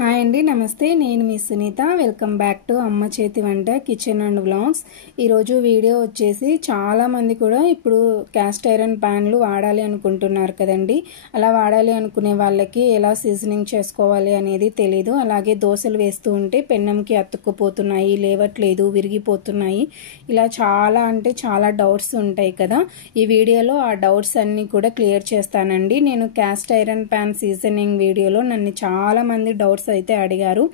Hi అండి, నమస్తే. నేను మీ సునీత. వెల్కమ్ బ్యాక్ టు అమ్మ చేతి వంట కిచెన్ అండ్ వ్లాగ్స్. ఈరోజు వీడియో వచ్చేసి చాలామంది కూడా ఇప్పుడు క్యాస్ట్ ఐరన్ ప్యాన్లు వాడాలి అనుకుంటున్నారు కదండి. అలా వాడాలి అనుకునే వాళ్ళకి ఎలా సీజనింగ్ చేసుకోవాలి అనేది తెలీదు. అలాగే దోశలు వేస్తూ ఉంటే పెన్నంకి అతుక్కుపోతున్నాయి, లేవట్లేదు, విరిగిపోతున్నాయి, ఇలా చాలా డౌట్స్ ఉంటాయి కదా. ఈ వీడియోలో ఆ డౌట్స్ అన్నీ కూడా క్లియర్ చేస్తానండి. నేను క్యాస్ట్ ఐరన్ ప్యాన్ సీజనింగ్ వీడియోలో నన్ను చాలా మంది డౌట్స్ అయితే అడిగారు.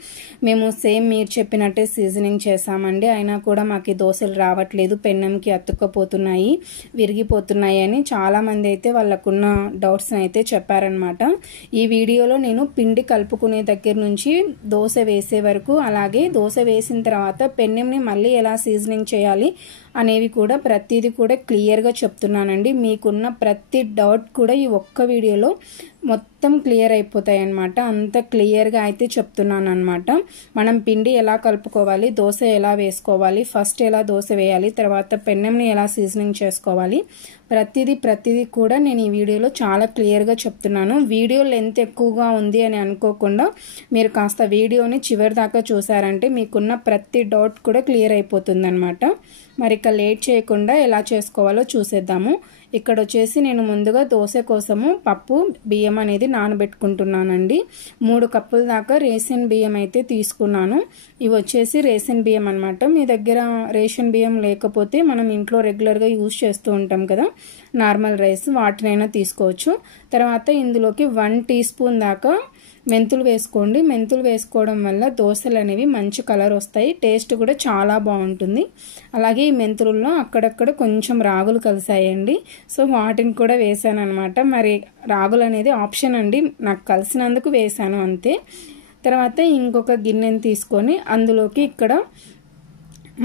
మేము సేమ్ మీరు చెప్పినట్టే సీజనింగ్ చేసామండి, అయినా కూడా మాకు దోశలు రావట్లేదు, పెన్నంకి అతుక్కపోతున్నాయి, విరిగిపోతున్నాయి అని చాలా మంది అయితే వాళ్ళకున్న డౌట్స్ అయితే చెప్పారనమాట. ఈ వీడియోలో నేను పిండి కలుపుకునే దగ్గర నుంచి దోశ వేసే వరకు, అలాగే దోశ వేసిన తర్వాత పెన్నంని మళ్ళీ ఎలా సీజనింగ్ చేయాలి అనేవి కూడా ప్రతిదీ కూడా క్లియర్గా చెప్తున్నానండి. మీకున్న ప్రతి డౌట్ కూడా ఈ ఒక్క వీడియోలో మొత్తం క్లియర్ అయిపోతాయి అన్నమాట. అంత క్లియర్గా అయితే చెప్తున్నాను అనమాట. మనం పిండి ఎలా కలుపుకోవాలి, దోశ ఎలా వేసుకోవాలి, ఫస్ట్ ఎలా దోశ వేయాలి, తర్వాత పెన్నంని ఎలా సీజనింగ్ చేసుకోవాలి, ప్రతిదీ కూడా నేను ఈ వీడియోలో చాలా క్లియర్గా చెప్తున్నాను. వీడియో లెంత్ ఎక్కువగా ఉంది అని అనుకోకుండా మీరు కాస్త వీడియోని చివరి దాకా చూసారంటే మీకున్న ప్రతి డౌట్ కూడా క్లియర్ అయిపోతుంది అనమాట. మరి ఇక లేట్ చేయకుండా ఎలా చేసుకోవాలో చూసేద్దాము. ఇక్కడ వచ్చేసి నేను ముందుగా దోశ కోసము పప్పు బియ్యం అనేది నానబెట్టుకుంటున్నానండి. 3 కప్పుల దాకా రేషన్ బియ్యం అయితే తీసుకున్నాను. ఇవి వచ్చేసి రేషన్ బియ్యం అనమాట. మీ దగ్గర రేషన్ బియ్యం లేకపోతే మనం ఇంట్లో రెగ్యులర్గా యూజ్ చేస్తూ ఉంటాం కదా, నార్మల్ రైస్, వాటినైనా తీసుకోవచ్చు. తర్వాత ఇందులోకి 1 టీ స్పూన్ దాకా మెంతులు వేసుకోండి. మెంతులు వేసుకోవడం వల్ల దోశలు అనేవి మంచి కలర్ వస్తాయి, టేస్ట్ కూడా చాలా బాగుంటుంది. అలాగే ఈ మెంతులలో అక్కడక్కడ కొంచెం రాగులు కలిసాయండి, సో వాటిని కూడా వేసాను అనమాట. మరి రాగులు అనేది ఆప్షన్ అండి, నాకు కలిసినందుకు వేసాను అంతే. తర్వాత ఇంకొక గిన్నెని తీసుకొని అందులోకి ఇక్కడ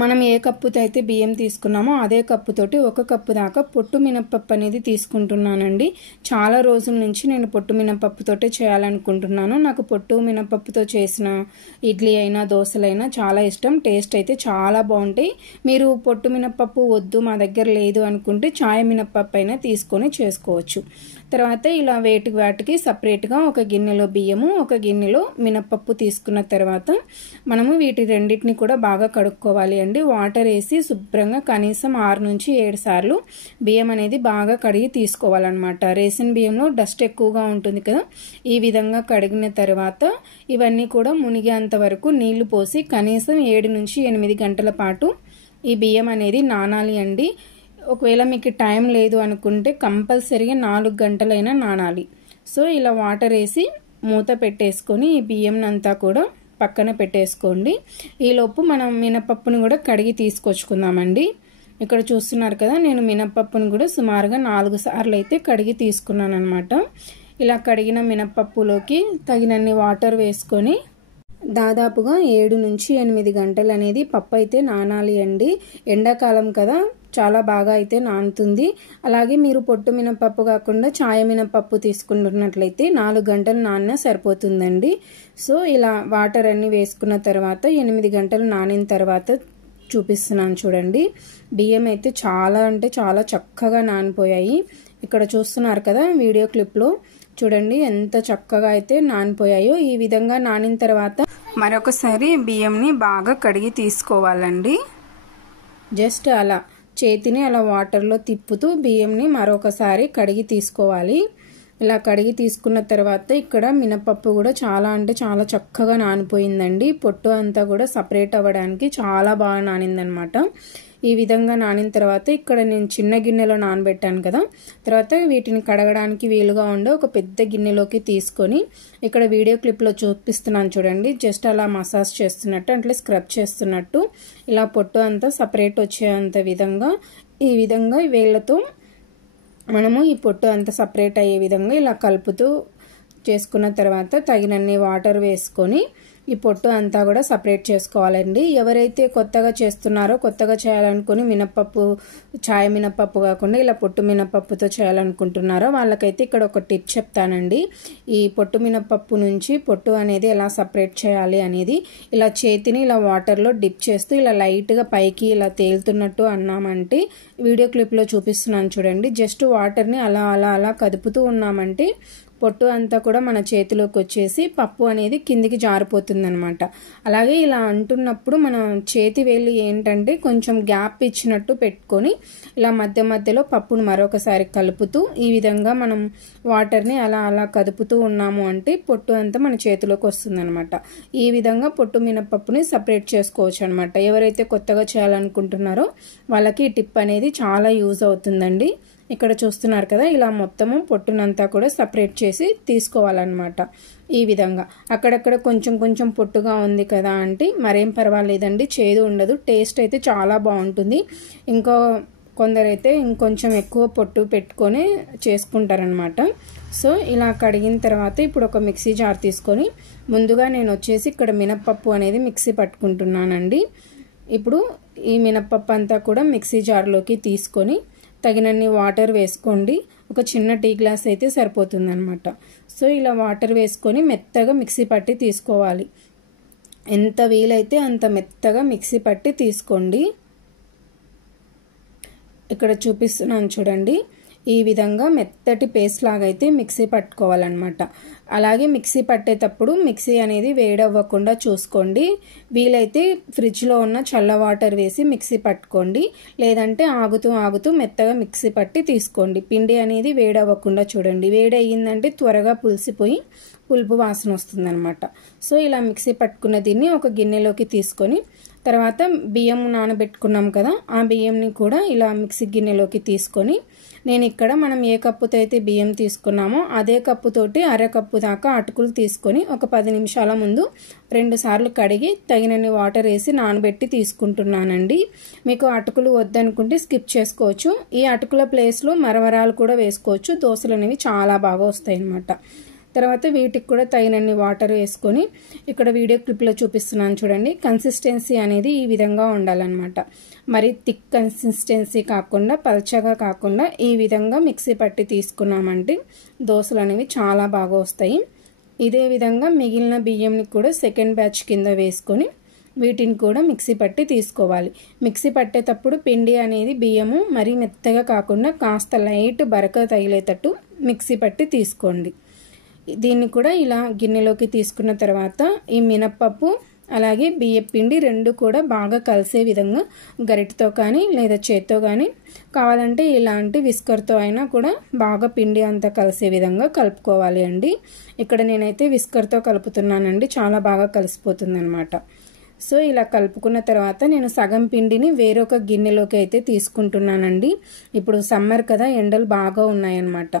మనం ఏ కప్పుతో అయితే బియ్యం తీసుకున్నామో అదే కప్పుతోటి 1 కప్పు దాకా పొట్టు మినపప్పు అనేది తీసుకుంటున్నానండి. చాలా రోజుల నుంచి నేను పొట్టు మినపప్పుతోటే చేయాలనుకుంటున్నాను. నాకు పొట్టు మినపప్పుతో చేసిన ఇడ్లీ అయినా దోశలైనా చాలా ఇష్టం, టేస్ట్ అయితే చాలా బాగుంటాయి. మీరు పొట్టు మినపప్పు వద్దు, మా దగ్గర లేదు అనుకుంటే చాయ మినపప్పు అయినా తీసుకొని చేసుకోవచ్చు. తర్వాత ఇలా వాటికి సపరేట్గా ఒక గిన్నెలో బియ్యము, ఒక గిన్నెలో మినపప్పు తీసుకున్న తర్వాత మనము వీటి రెండింటిని కూడా బాగా కడుక్కోవాలి అండి. వాటర్ వేసి శుభ్రంగా కనీసం 6 నుంచి 7 సార్లు బియ్యం అనేది బాగా కడిగి తీసుకోవాలన్నమాట. రేషన్ బియ్యంలో డస్ట్ ఎక్కువగా ఉంటుంది కదా. ఈ విధంగా కడిగిన తర్వాత ఇవన్నీ కూడా మునిగేంత వరకు నీళ్లు పోసి కనీసం 7 నుంచి 8 గంటల పాటు ఈ బియ్యం అనేది నానాలి అండి. ఒకవేళ మీకు టైం లేదు అనుకుంటే కంపల్సరీగా 4 గంటలైనా నానాలి. సో ఇలా వాటర్ వేసి మూత పెట్టేసుకొని ఈ బియ్యం అంతా కూడా పక్కన పెట్టేసుకోండి. ఈలోపు మనం మినపప్పును కూడా కడిగి తీసుకొచ్చుకుందామండి. ఇక్కడ చూస్తున్నారు కదా, నేను మినపప్పును కూడా సుమారుగా 4 సార్లు అయితే కడిగి తీసుకున్నాను అనమాట. ఇలా కడిగిన మినపప్పులోకి తగినన్ని వాటర్ వేసుకొని దాదాపుగా 7 నుంచి 8 గంటలు అనేది పప్పు అయితే నానాలి అండి. ఎండాకాలం కదా, చాలా బాగా అయితే నానుతుంది. అలాగే మీరు పొట్టు మినపప్పు కాకుండా చాయ మినపప్పు తీసుకుంటున్నట్లయితే 4 గంటలు నానినా సరిపోతుందండి. సో ఇలా వాటర్ అన్ని వేసుకున్న తర్వాత 8 గంటలు నానిన తర్వాత చూపిస్తున్నాను చూడండి. బియ్యం అయితే చాలా చక్కగా నానిపోయాయి. ఇక్కడ చూస్తున్నారు కదా వీడియో క్లిప్లో, చూడండి ఎంత చక్కగా అయితే నానిపోయాయో. ఈ విధంగా నానిన తర్వాత మరొకసారి బియ్యంని బాగా కడిగి తీసుకోవాలండి. జస్ట్ అలా చేతిని అలా వాటర్లో తిప్పుతూ బియ్యంని మరొకసారి కడిగి తీసుకోవాలి. ఇలా కడిగి తీసుకున్న తర్వాత ఇక్కడ మినపప్పు కూడా చాలా చక్కగా నానిపోయిందండి. పొట్టు అంతా కూడా సపరేట్ అవ్వడానికి చాలా బాగా నానిందనమాట. ఈ విధంగా నానిన తర్వాత ఇక్కడ నేను చిన్న గిన్నెలో నానబెట్టాను కదా, తర్వాత వీటిని కడగడానికి వీలుగా ఉండే ఒక పెద్ద గిన్నెలోకి తీసుకొని ఇక్కడ వీడియో క్లిప్లో చూపిస్తున్నాను చూడండి. జస్ట్ అలా మసాజ్ చేస్తున్నట్టు, అంటే స్క్రబ్ చేస్తున్నట్టు ఇలా పొట్టు అంతా సపరేట్ వచ్చేంత విధంగా ఈ విధంగా వేళ్ళతో మనము ఈ పొట్టు అంతా సపరేట్ అయ్యే విధంగా ఇలా కలుపుతూ చేసుకున్న తర్వాత తగినన్ని వాటర్ వేసుకొని ఈ పొట్టు అంతా కూడా సపరేట్ చేసుకోవాలండి. ఎవరైతే కొత్తగా చేస్తున్నారో, కొత్తగా చేయాలనుకుని మినపప్పు చాయ మినపప్పు కాకుండా ఇలా పొట్టు మినపప్పుతో చేయాలనుకుంటున్నారో వాళ్ళకైతే ఇక్కడ ఒక టిప్ చెప్తానండి. ఈ పొట్టు మినపప్పు నుంచి పొట్టు అనేది ఎలా సపరేట్ చేయాలి అనేది ఇలా చేతిని ఇలా వాటర్లో డిప్ చేస్తూ ఇలా లైట్గా పైకి ఇలా తేలుతున్నట్టు అన్నామంటే, వీడియో క్లిప్లో చూపిస్తున్నాను చూడండి, జస్ట్ వాటర్ని అలా కదుపుతూ ఉన్నామంటే పొట్టు అంతా కూడా మన చేతిలోకి వచ్చేసి పప్పు అనేది కిందికి జారిపోతుంది అనమాట. అలాగే ఇలా అంటున్నప్పుడు మన చేతి వేళ్ళు ఏంటంటే కొంచెం గ్యాప్ ఇచ్చినట్టు పెట్టుకొని ఇలా మధ్య మధ్యలో పప్పును మరొకసారి కలుపుతూ ఈ విధంగా మనం వాటర్ని అలా అలా కదుపుతూ ఉన్నాము అంటే పొట్టు అంతా మన చేతిలోకి వస్తుంది అనమాట. ఈ విధంగా పొట్టు మినపప్పుని సపరేట్ చేసుకోవచ్చు అనమాట. ఎవరైతే కొత్తగా చేయాలనుకుంటున్నారో వాళ్ళకి ఈ టిప్ అనేది చాలా యూజ్ అవుతుందండి. ఇక్కడ చూస్తున్నారు కదా, ఇలా మొత్తము పొట్టునంతా కూడా సపరేట్ చేసి తీసుకోవాలన్నమాట. ఈ విధంగా అక్కడక్కడ కొంచెం కొంచెం పొట్టుగా ఉంది కదా అంటే మరేం పర్వాలేదండి, చేదు ఉండదు, టేస్ట్ అయితే చాలా బాగుంటుంది. ఇంకా కొందరైతే ఇంకొంచెం ఎక్కువ పొట్టు పెట్టుకొని చేసుకుంటారనమాట. సో ఇలా కడిగిన తర్వాత ఇప్పుడు ఒక మిక్సీ జార్ తీసుకొని ముందుగా నేను వచ్చేసి ఇక్కడ మినప్పప్పు అనేది మిక్సీ పట్టుకుంటున్నానండి. ఇప్పుడు ఈ మినప్పప్పు అంతా కూడా మిక్సీ జార్లోకి తీసుకొని తగినన్ని వాటర్ వేసుకోండి. ఒక చిన్న టీ గ్లాస్ అయితే సరిపోతుందన్నమాట. సో ఇలా వాటర్ వేసుకొని మెత్తగా మిక్సీ పట్టి తీసుకోవాలి. ఎంత వీలైతే అంత మెత్తగా మిక్సీ పట్టి తీసుకోండి. ఇక్కడ చూపిస్తున్నాను చూడండి, ఈ విధంగా మెత్తటి పేస్ట్ లాగా అయితే మిక్సీ పట్టుకోవాలన్నమాట. అలాగే మిక్సీ పట్టేటప్పుడు మిక్సీ అనేది వేడవ్వకుండా చూసుకోండి. వీలైతే ఫ్రిడ్జ్లో ఉన్న చల్ల వాటర్ వేసి మిక్సీ పట్టుకోండి, లేదంటే ఆగుతూ ఆగుతూ మెత్తగా మిక్సీ పట్టి తీసుకోండి. పిండి అనేది వేడవ్వకుండా చూడండి. వేడి అయ్యిందంటే త్వరగా పులిసిపోయి పులుపు వాసన వస్తుందన్నమాట. సో ఇలా మిక్సీ పట్టుకున్న దీన్ని ఒక గిన్నెలోకి తీసుకొని తర్వాత బియ్యం నానబెట్టుకున్నాం కదా, ఆ బియ్యంని కూడా ఇలా మిక్సీ గిన్నెలోకి తీసుకొని నేను ఇక్కడ మనం ఏ కప్పుతో అయితే బియ్యం తీసుకున్నామో అదే కప్పుతోటి అరకప్పు దాకా అటుకులు తీసుకొని ఒక 10 నిమిషాల ముందు 2 సార్లు కడిగి తగినన్ని వాటర్ వేసి నానబెట్టి తీసుకుంటున్నానండి. మీకు అటుకులు వద్దనుకుంటే స్కిప్ చేసుకోవచ్చు. ఈ అటుకుల ప్లేస్లో మరమరాలు కూడా వేసుకోవచ్చు. దోశలు అనేవి చాలా బాగా వస్తాయి అన్నమాట. తర్వాత వీటికి కూడా తగినన్ని వాటర్ వేసుకొని ఇక్కడ వీడియో క్లిప్లో చూపిస్తున్నాను చూడండి, కన్సిస్టెన్సీ అనేది ఈ విధంగా ఉండాలన్నమాట. మరి థిక్ కన్సిస్టెన్సీ కాకుండా పల్చగా కాకుండా ఈ విధంగా మిక్సీ పట్టి తీసుకున్నామంటే దోశలు అనేవి చాలా బాగా వస్తాయి. ఇదే విధంగా మిగిలిన బియ్యంని కూడా సెకండ్ బ్యాచ్ కింద వేసుకొని వీటిని కూడా మిక్సీ పట్టి తీసుకోవాలి. మిక్సీ పట్టేటప్పుడు పిండి అనేది బియ్యము మరీ మెత్తగా కాకుండా కాస్త లైట్ బరక తగిలేటట్టు మిక్సీ పట్టి తీసుకోండి. దీన్ని కూడా ఇలా గిన్నెలోకి తీసుకున్న తర్వాత ఈ మినప్పప్పు అలాగే బియ్యం పిండి రెండు కూడా బాగా కలిసే విధంగా గరిటతో కానీ లేదా చేత్తో కానీ కావాలంటే ఇలాంటి విస్కర్తో అయినా కూడా బాగా పిండి అంతా కలిసే విధంగా కలుపుకోవాలి అండి. ఇక్కడ నేనైతే విస్కర్తో కలుపుతున్నానండి, చాలా బాగా కలిసిపోతుంది అన్నమాట. సో ఇలా కలుపుకున్న తర్వాత నేను సగం పిండిని వేరొక గిన్నెలోకి అయితే తీసుకుంటున్నానండి. ఇప్పుడు సమ్మర్ కదా, ఎండలు బాగా ఉన్నాయన్నమాట.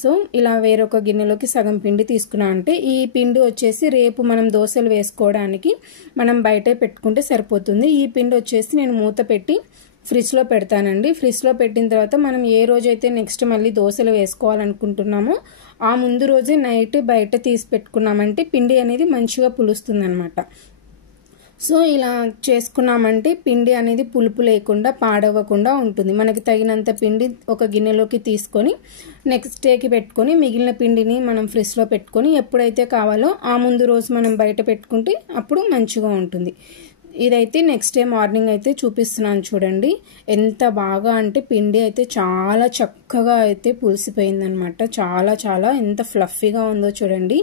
సో ఇలా వేరొక గిన్నెలోకి సగం పిండి తీసుకున్నా అంటే ఈ పిండి వచ్చేసి రేపు మనం దోశలు వేసుకోవడానికి మనం బయటే పెట్టుకుంటే సరిపోతుంది. ఈ పిండి వచ్చేసి నేను మూత పెట్టి ఫ్రిడ్జ్లో పెడతానండి. ఫ్రిడ్జ్లో పెట్టిన తర్వాత మనం ఏ రోజైతే నెక్స్ట్ మళ్ళీ దోశలు వేసుకోవాలనుకుంటున్నామో ఆ ముందు రోజే నైట్ బయట తీసి పెట్టుకున్నామంటే పిండి అనేది మంచిగా పులుస్తుంది అనమాట. సో ఇలా చేసుకున్నామంటే పిండి అనేది పులుపు లేకుండా పాడవకుండా ఉంటుంది. మనకి తగినంత పిండి ఒక గిన్నెలోకి తీసుకొని నెక్స్ట్ డేకి పెట్టుకొని మిగిలిన పిండిని మనం ఫ్రిడ్జ్లో పెట్టుకొని ఎప్పుడైతే కావాలో ఆ ముందు రోజు మనం బయట పెట్టుకుంటే అప్పుడు మంచిగా ఉంటుంది. ఇదైతే నెక్స్ట్ డే మార్నింగ్ అయితే చూపిస్తున్నాను చూడండి, ఎంత బాగా అంటే పిండి అయితే చాలా చక్కగా అయితే పులిసిపోయిందనమాట. చాలా ఎంత ఫ్లఫీగా ఉందో చూడండి.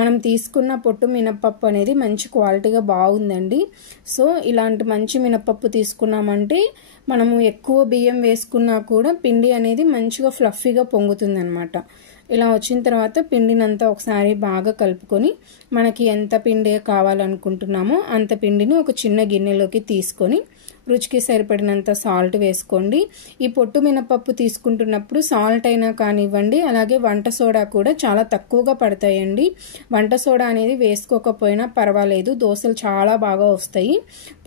మనం తీసుకున్న పొట్టు మినప్పప్పు అనేది మంచి క్వాలిటీగా బాగుందండి. సో ఇలాంటి మంచి మినప్పప్పు తీసుకున్నామంటే మనము ఎక్కువ బియ్యం వేసుకున్నా కూడా పిండి అనేది మంచిగా ఫ్లఫీగా పొంగుతుంది అనమాట. ఇలా వచ్చిన తర్వాత పిండినంతా ఒకసారి బాగా కలుపుకొని మనకి ఎంత పిండి కావాలనుకుంటున్నామో అంత పిండిని ఒక చిన్న గిన్నెలోకి తీసుకొని రుచికి సరిపడినంత సాల్ట్ వేసుకోండి. ఈ పొట్టు మినపప్పు తీసుకుంటున్నప్పుడు సాల్ట్ అయినా కానివ్వండి, అలాగే వంట సోడా కూడా చాలా తక్కువగా పడతాయండి. వంట సోడా అనేది వేసుకోకపోయినా పర్వాలేదు, దోశలు చాలా బాగా వస్తాయి.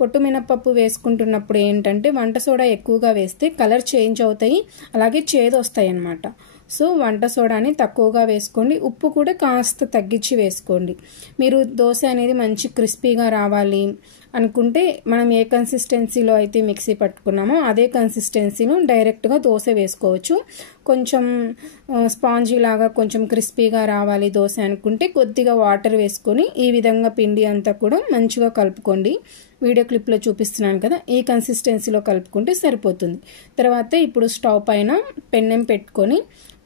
పొట్టు మినపప్పు వేసుకుంటున్నప్పుడు ఏంటంటే వంట సోడా ఎక్కువగా వేస్తే కలర్ చేంజ్ అవుతాయి, అలాగే చేదు వస్తాయి అన్నమాట. సో వంట సోడాని తక్కువగా వేసుకోండి, ఉప్పు కూడా కాస్త తగ్గించి వేసుకోండి. మీరు దోశ అనేది మంచి క్రిస్పీగా రావాలి, అనుకుంటే మనం ఏ కన్సిస్టెన్సీలో అయితే మిక్సీ పట్టుకున్నామో అదే కన్సిస్టెన్సీలో డైరెక్ట్గా దోశ వేసుకోవచ్చు. కొంచెం స్పాంజీ లాగా కొంచెం క్రిస్పీగా రావాలి దోశ అనుకుంటే కొద్దిగా వాటర్ వేసుకొని ఈ విధంగా పిండి అంతా కూడా మంచిగా కలుపుకోండి. వీడియో క్లిప్లో చూపిస్తున్నాను కదా, ఈ కన్సిస్టెన్సీలో కలుపుకుంటే సరిపోతుంది. తర్వాత ఇప్పుడు స్టవ్ పైన పెన్నం పెట్టుకొని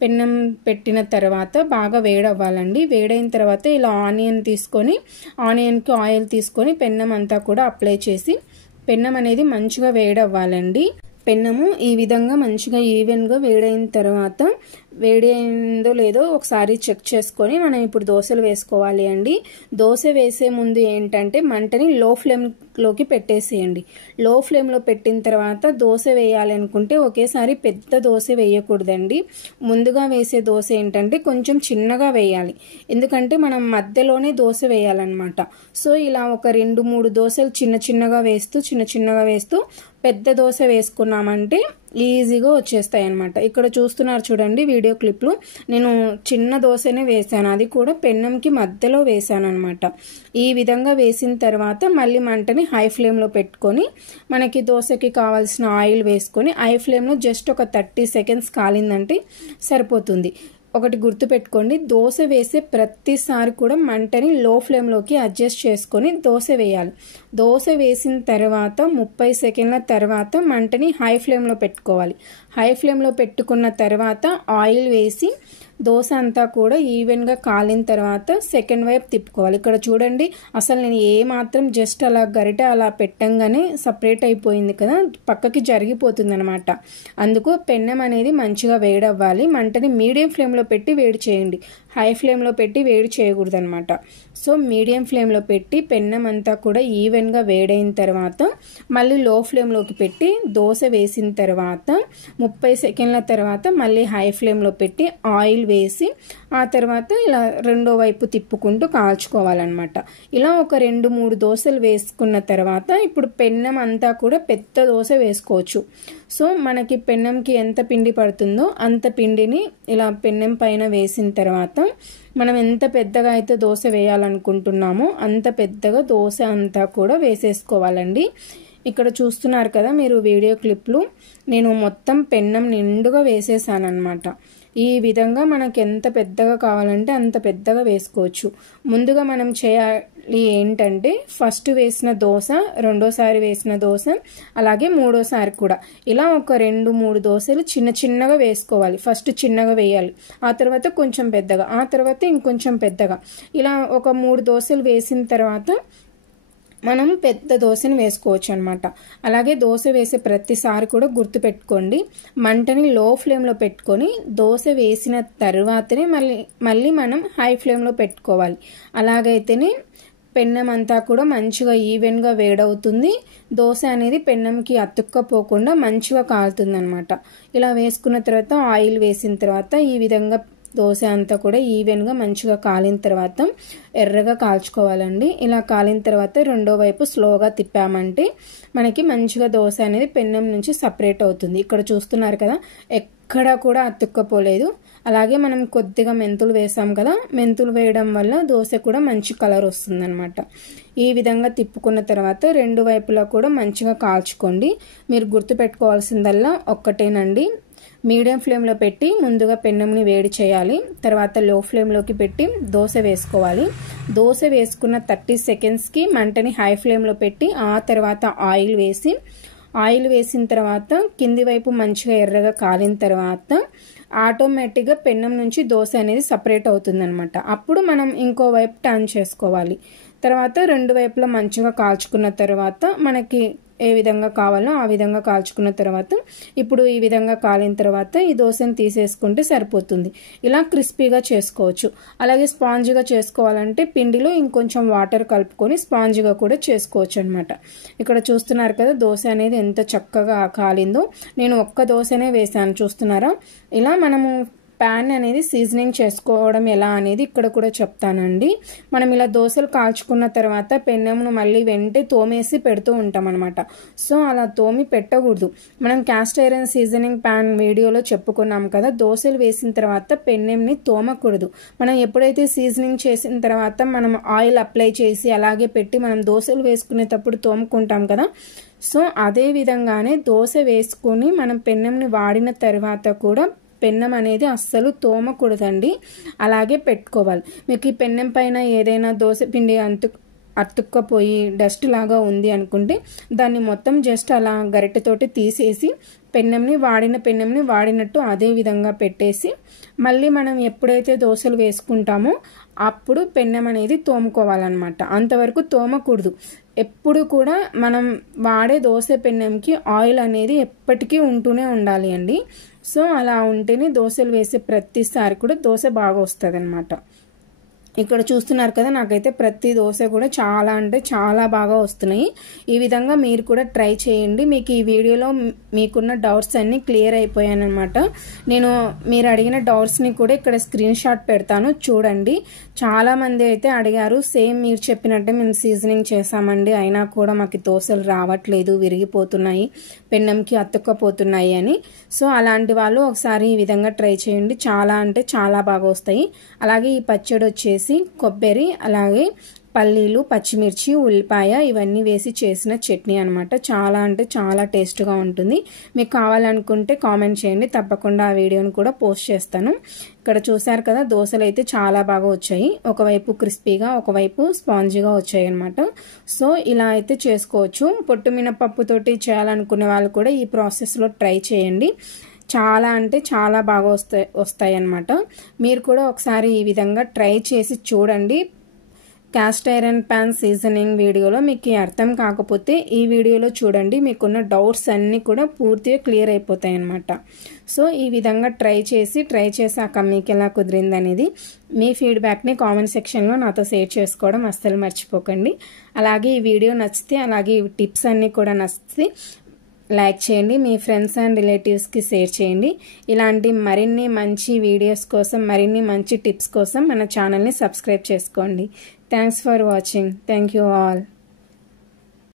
పెన్నం పెట్టిన తర్వాత బాగా వేడవ్వాలండి. వేడైన తర్వాత ఇలా ఆనియన్ తీసుకొని ఆనియన్కి ఆయిల్ తీసుకొని పెన్నం అంతా కూడా అప్లై చేసి పెన్నం అనేది మంచిగా వేడవ్వాలండి. పెన్నము ఈ విధంగా మంచిగా ఈవెన్గా వేడైన తర్వాత వేడి అయిందో లేదో ఒకసారి చెక్ చేసుకొని మనం ఇప్పుడు దోశలు వేసుకోవాలి అండి. దోశ వేసే ముందు ఏంటంటే మంటని లో ఫ్లేమ్లోకి పెట్టేసేయండి. లో ఫ్లేమ్లో పెట్టిన తర్వాత దోశ వేయాలి అనుకుంటే ఒకేసారి పెద్ద దోశ వేయకూడదండి. ముందుగా వేసే దోశ ఏంటంటే కొంచెం చిన్నగా వేయాలి, ఎందుకంటే మనం మధ్యలోనే దోశ వేయాలన్నమాట. సో ఇలా ఒక 2-3 దోశలు చిన్నగా వేస్తూ పెద్ద దోశ వేసుకున్నామంటే ఈజీగా వచ్చేస్తాయి అన్నమాట. ఇక్కడ చూస్తున్నారు చూడండి వీడియో క్లిప్లు, నేను చిన్న దోశనే వేసాను, అది కూడా పెన్నంకి మధ్యలో వేసాను అనమాట. ఈ విధంగా వేసిన తర్వాత మళ్ళీ మంటని హై ఫ్లేమ్లో పెట్టుకొని మనకి దోశకి కావాల్సిన ఆయిల్ వేసుకొని హై ఫ్లేమ్లో జస్ట్ ఒక 30 సెకండ్స్ కాలిందంటే సరిపోతుంది. ఒకటి గుర్తుపెట్టుకోండి, దోశ వేసే ప్రతిసారి కూడా మంటని లో ఫ్లేమ్లోకి అడ్జస్ట్ చేసుకొని దోశ వేయాలి. దోశ వేసిన తర్వాత 30 సెకండ్ల తర్వాత మంటని హై ఫ్లేమ్లో పెట్టుకోవాలి. హై ఫ్లేమ్లో పెట్టుకున్న తర్వాత ఆయిల్ వేసి దోశ అంతా కూడా ఈవెన్గా కాలిన తర్వాత సెకండ్ వైపు తిప్పుకోవాలి. ఇక్కడ చూడండి, అసలు నేను ఏమాత్రం జస్ట్ అలా గరిట అలా పెట్టంగానే సపరేట్ అయిపోయింది కదా, పక్కకి జరిగిపోతుంది అనమాట. అందుకు పెన్నం అనేది మంచిగా వేడవ్వాలి. మంటని మీడియం ఫ్లేమ్లో పెట్టి వేడి చేయండి, హై ఫ్లేమ్లో పెట్టి వేడి చేయకూడదు అనమాట. సో మీడియం ఫ్లేమ్లో పెట్టి పెన్నం అంతా కూడా ఈవెన్గా వేడైన తర్వాత మళ్ళీ లో ఫ్లేమ్లోకి పెట్టి దోశ వేసిన తర్వాత 30 సెకండ్ల తర్వాత మళ్ళీ హై ఫ్లేమ్లో పెట్టి ఆయిల్ వేసి ఆ తర్వాత ఇలా రెండో వైపు తిప్పుకుంటూ కాల్చుకోవాలన్నమాట. ఇలా ఒక 2-3 దోశలు వేసుకున్న తర్వాత ఇప్పుడు పెన్నం అంతా కూడా పెద్ద దోశ వేసుకోవచ్చు. సో మనకి పెన్నంకి ఎంత పిండి పడుతుందో అంత పిండిని ఇలా పెన్నం పైన వేసిన తర్వాత మనం ఎంత పెద్దగా అయితే దోశ వేయాలనుకుంటున్నామో అంత పెద్దగా దోశ అంతా కూడా వేసేసుకోవాలండి. ఇక్కడ చూస్తున్నారు కదా మీరు వీడియో క్లిప్లు, నేను మొత్తం పెన్నం నిండుగా వేసేసాను అనమాట. ఈ విధంగా మనకి ఎంత పెద్దగా కావాలంటే అంత పెద్దగా వేసుకోవచ్చు. ముందుగా మనం చేయాలి ఏంటంటే ఫస్ట్ వేసిన దోశ, రెండోసారి వేసిన దోశ, అలాగే మూడోసారి కూడా ఇలా ఒక 2-3 దోశలు చిన్నగా వేసుకోవాలి. ఫస్ట్ చిన్నగా వేయాలి, ఆ తర్వాత కొంచెం పెద్దగా, ఆ తర్వాత ఇంకొంచెం పెద్దగా, ఇలా ఒక 3 దోశలు వేసిన తర్వాత మనం పెద్ద దోశని వేసుకోవచ్చు అనమాట. అలాగే దోశ వేసే ప్రతిసారి కూడా గుర్తుపెట్టుకోండి, మంటని లో ఫ్లేమ్లో పెట్టుకొని దోశ వేసిన తర్వాతనే మళ్ళీ మనం హై ఫ్లేమ్లో పెట్టుకోవాలి. అలాగైతేనే పెన్నం అంతా కూడా మంచిగా ఈవెన్గా వేడవుతుంది. దోశ అనేది పెన్నంకి అతుక్కపోకుండా మంచిగా కాలుతుంది అనమాట. ఇలా వేసుకున్న తర్వాత ఆయిల్ వేసిన తర్వాత ఈ విధంగా దోశ అంతా కూడా ఈవెన్గా మంచిగా కాలిన తర్వాత ఎర్రగా కాల్చుకోవాలండి. ఇలా కాలిన తర్వాత రెండో వైపు స్లోగా తిప్పామంటే మనకి మంచిగా దోశ అనేది పెన్నం నుంచి సపరేట్ అవుతుంది. ఇక్కడ చూస్తున్నారు కదా, ఎక్కడా కూడా అతుక్కపోలేదు. అలాగే మనం కొద్దిగా మెంతులు వేసాం కదా, మెంతులు వేయడం వల్ల దోశ కూడా మంచి కలర్ వస్తుందన్నమాట. ఈ విధంగా తిప్పుకున్న తర్వాత రెండు వైపులా కూడా మంచిగా కాల్చుకోండి. మీరు గుర్తుపెట్టుకోవాల్సిందల్లా ఒక్కటేనండి, మీడియం ఫ్లేమ్లో పెట్టి ముందుగా పెన్నంని వేడి చేయాలి, తర్వాత లో ఫ్లేమ్లోకి పెట్టి దోశ వేసుకోవాలి. దోశ వేసుకున్న 30 సెకండ్స్కి మంటని హై ఫ్లేమ్లో పెట్టి ఆ తర్వాత ఆయిల్ వేసిన తర్వాత కింది వైపు మంచిగా ఎర్రగా కాలిన తర్వాత ఆటోమేటిక్గా పెన్నం నుంచి దోశ అనేది సపరేట్ అవుతుందన్నమాట. అప్పుడు మనం ఇంకో వైపు టర్న్ చేసుకోవాలి. తర్వాత రెండు వైపులా మంచిగా కాల్చుకున్న తర్వాత మనకి ఏ విధంగా కావాలో ఆ విధంగా కాల్చుకున్న తర్వాత ఇప్పుడు ఈ విధంగా కాలిన తర్వాత ఈ దోశను తీసేసుకుంటే సరిపోతుంది. ఇలా క్రిస్పీగా చేసుకోవచ్చు. అలాగే స్పాంజిగా చేసుకోవాలంటే పిండిలో ఇంకొంచెం వాటర్ కలుపుకొని స్పాంజిగా కూడా చేసుకోవచ్చు అనమాట. ఇక్కడ చూస్తున్నారు కదా దోశ అనేది ఎంత చక్కగా కాలిందో. నేను ఒక్క దోశనే వేసాను, చూస్తున్నారా? ఇలా మనము ప్యాన్ అనేది సీజనింగ్ చేసుకోవడం ఎలా అనేది ఇక్కడ కూడా చెప్తానండి. మనం ఇలా దోశలు కాల్చుకున్న తర్వాత పెన్నెమును మళ్ళీ వెంటే తోమేసి పెడుతూ ఉంటాం అనమాట. సో అలా తోమి పెట్టకూడదు. మనం క్యాస్ట్ ఐరన్ సీజనింగ్ ప్యాన్ వీడియోలో చెప్పుకున్నాం కదా, దోశలు వేసిన తర్వాత పెన్నెంని తోమకూడదు. మనం ఎప్పుడైతే సీజనింగ్ చేసిన తర్వాత మనం ఆయిల్ అప్లై చేసి అలాగే పెట్టి మనం దోశలు వేసుకునేటప్పుడు తోముకుంటాం కదా, సో అదే విధంగానే దోశ వేసుకొని మనం పెన్నెంని వాడిన తర్వాత కూడా పెన్నం అనేది అస్సలు తోమకూడదండి, అలాగే పెట్టుకోవాలి. మీకు ఈ పెన్నం పైన ఏదైనా దోశ పిండి అతుక్కపోయి డస్ట్ లాగా ఉంది అనుకుంటే దాన్ని మొత్తం జస్ట్ అలా గరిటెతోటి తీసేసి పెన్నెంని వాడినట్టు అదే విధంగా పెట్టేసి మళ్ళీ మనం ఎప్పుడైతే దోశలు వేసుకుంటామో అప్పుడు పెన్నెం అనేది తోముకోవాలన్నమాట. అంతవరకు తోమకూడదు. ఎప్పుడు కూడా మనం వాడే దోశ పెన్నెంకి ఆయిల్ అనేది ఎప్పటికీ ఉంటూనే ఉండాలి అండి. సో అలా ఉంటేనే దోశలు వేసే ప్రతిసారి కూడా దోశ బాగా వస్తుంది అనమాట. ఇక్కడ చూస్తున్నారు కదా, నాకైతే ప్రతి దోశ కూడా చాలా అంటే చాలా బాగా వస్తున్నాయి. ఈ విధంగా మీరు కూడా ట్రై చేయండి. మీకు ఈ వీడియోలో మీకున్న డౌట్స్ అన్ని క్లియర్ అయిపోయానమాట. నేను మీరు అడిగిన డౌట్స్ని కూడా ఇక్కడ స్క్రీన్ షాట్ పెడతాను, చూడండి. చాలా మంది అయితే అడిగారు, సేమ్ మీరు చెప్పినట్టే మేము సీజనింగ్ చేసామండి, అయినా కూడా మాకు దోశలు రావట్లేదు, విరిగిపోతున్నాయి, పెన్నంకి అతుక్కపోతున్నాయి అని. సో అలాంటి వాళ్ళు ఒకసారి ఈ విధంగా ట్రై చేయండి, చాలా అంటే చాలా బాగా వస్తాయి. అలాగే ఈ పచ్చడి వచ్చేసి కొబ్బరి, అలాగే పల్లీలు, పచ్చిమిర్చి, ఉల్లిపాయ ఇవన్నీ వేసి చేసిన చట్నీ అనమాట. చాలా అంటే చాలా టేస్ట్గా ఉంటుంది. మీకు కావాలనుకుంటే కామెంట్ చేయండి, తప్పకుండా ఆ వీడియోని కూడా పోస్ట్ చేస్తాను. ఇక్కడ చూసారు కదా, దోశలు అయితే చాలా బాగా వచ్చాయి. ఒకవైపు క్రిస్పీగా, ఒకవైపు స్పాంజీగా వచ్చాయి అనమాట. సో ఇలా అయితే చేసుకోవచ్చు. పొట్టు మినపప్పుతోటి చేయాలనుకునే వాళ్ళు కూడా ఈ ప్రాసెస్లో ట్రై చేయండి. చాలా అంటే చాలా బాగా వస్తాయి అన్నమాట. మీరు కూడా ఒకసారి ఈ విధంగా ట్రై చేసి చూడండి. క్యాస్ట్ ఐరన్ ప్యాన్ సీజనింగ్ వీడియోలో మీకు అర్థం కాకపోతే ఈ వీడియోలో చూడండి, మీకున్న డౌట్స్ అన్నీ కూడా పూర్తిగా క్లియర్ అయిపోతాయి అన్నమాట. సో ఈ విధంగా ట్రై చేసాక మీకు ఎలా కుదిరింది అనేది మీ ఫీడ్బ్యాక్ని కామెంట్ సెక్షన్లో నాతో షేర్ చేసుకోవడం అస్సలు మర్చిపోకండి. అలాగే ఈ వీడియో నచ్చితే, అలాగే ఈ టిప్స్ అన్నీ కూడా నచ్చితే లైక్ చేయండి, మీ ఫ్రెండ్స్ అండ్ రిలేటివ్స్కి షేర్ చేయండి. ఇలాంటి మరిన్ని మంచి వీడియోస్ కోసం, మరిన్ని మంచి టిప్స్ కోసం మన ఛానల్ని సబ్స్క్రైబ్ చేసుకోండి. Thanks for watching. Thank you all.